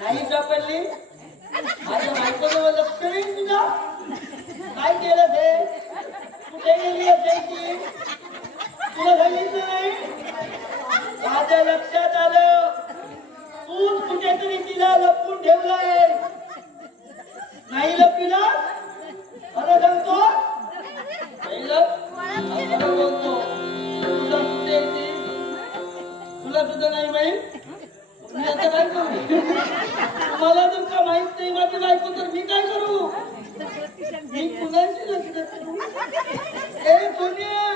नाही सापडली माझ्या बायकोजवळ लक्ष नाही तुझा काय केलं ते कुठे गेली असायची तुला सांगितलं नाही माझ्या लक्षात आलं तूच कुठेतरी तिला लपवून ठेवलाय नाही लपविला खरं सांगतो बोलतो तुझा कुठे येते तुला सुद्धा नाही माहित मी आता काय करू मला जर का माहित नाही माझी बायको तर मी काय करू मी कुणाची लग्न करू ए सोनिया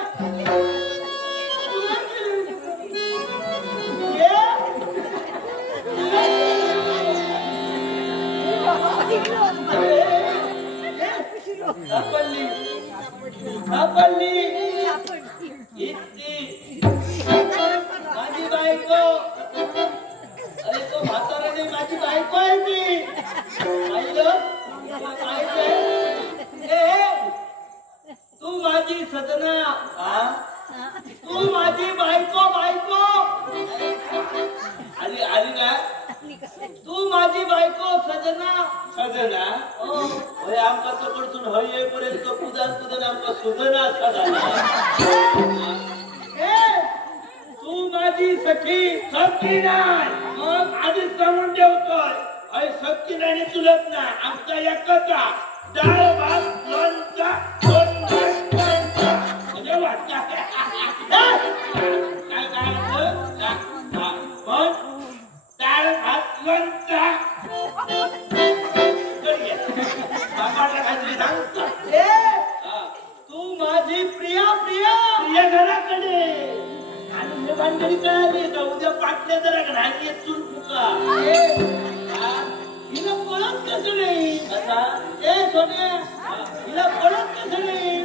सापडली इतकी माझी बायको अरे तो म्हातारा नाही माझी बायको आहे ती तू माझी सजना तू माझी बायको आली आली का तू माझी बायको सजना सजना होय आमका तकडसून हय येईपर्यंत पूजन आमका सुजना तू माझी सखी नाही मग आधी सांगून ठेवतोय अय सखी नाही चुलत ना आमचा एकचा डाळ भात लोणचा म्हणजे वाटता काय पण डाळ भात लोणचा तू माझी प्रिया घराकडे आणि भांडणी कळाली का उद्या पाटल्या जरा घरात येत चूल फुका हिला पळत कसं नाही ए सोन्या हिला पळत कसं नाही